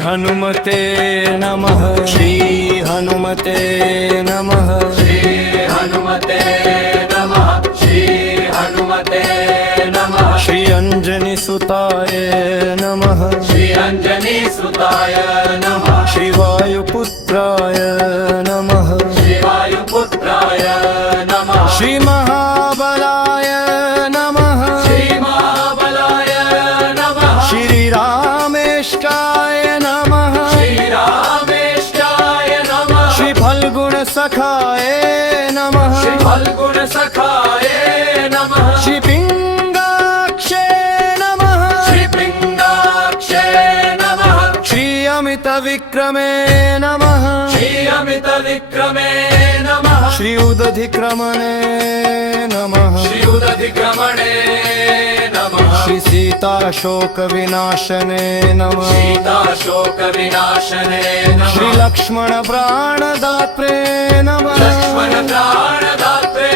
हनुमते नमः श्री हनुमते नमः श्री हनुमते नमः श्री हनुमते नमः श्री अंजनी सुताय नमः श्री अंजनी सुताय नमः श्री वायुपुत्राय नमः श्री वायुपुत्राय नमः श्री महाबलाय नमः श्री महाबलाय नमः श्री रामेष्टाय नमः श्री रामेष्टाय नमः श्री फल्गुण सखाय नमः श्री फल्गुण सखाय नमः श्री पिंगाक्षे नमः श्री पिंगाक्षे नमः श्री अमित विक्रमे नमः श्री अमित विक्रमे नमः श्री उदधिक्रमणे नमः श्री उदधिक्रमणे नमः श्री सीता शोक विनाशने नमः सीता शोक विनाशने नमः श्री लक्ष्मण प्राणदात्रे नमः लक्ष्मण प्राणदात्रे